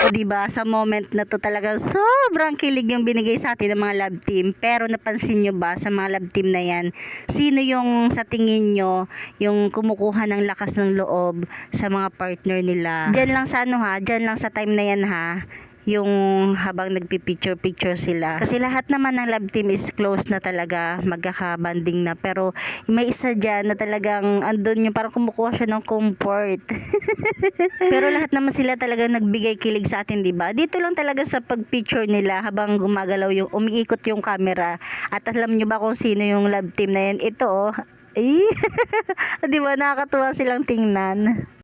O diba, sa moment na to talagang sobrang kilig yung binigay sa atin ng mga love team. Pero napansin nyo ba sa mga love team na yan, sino yung sa tingin nyo yung kumukuha ng lakas ng loob sa mga partner nila? Diyan lang sa diyan lang sa time na yan yung habang nagpipicture-picture sila. Kasi lahat naman ng love team is close na talaga, magkaka-banding na. Pero may isa dyan na talagang andun yung parang kumukuha siya ng comfort. Pero lahat naman sila talagang nagbigay kilig sa atin, diba? Dito lang talaga sa pag-picture nila habang gumagalaw yung, umiikot yung camera. At alam nyo ba kung sino yung love team na yan? Ito, oh. Diba, nakakatuwa silang tingnan.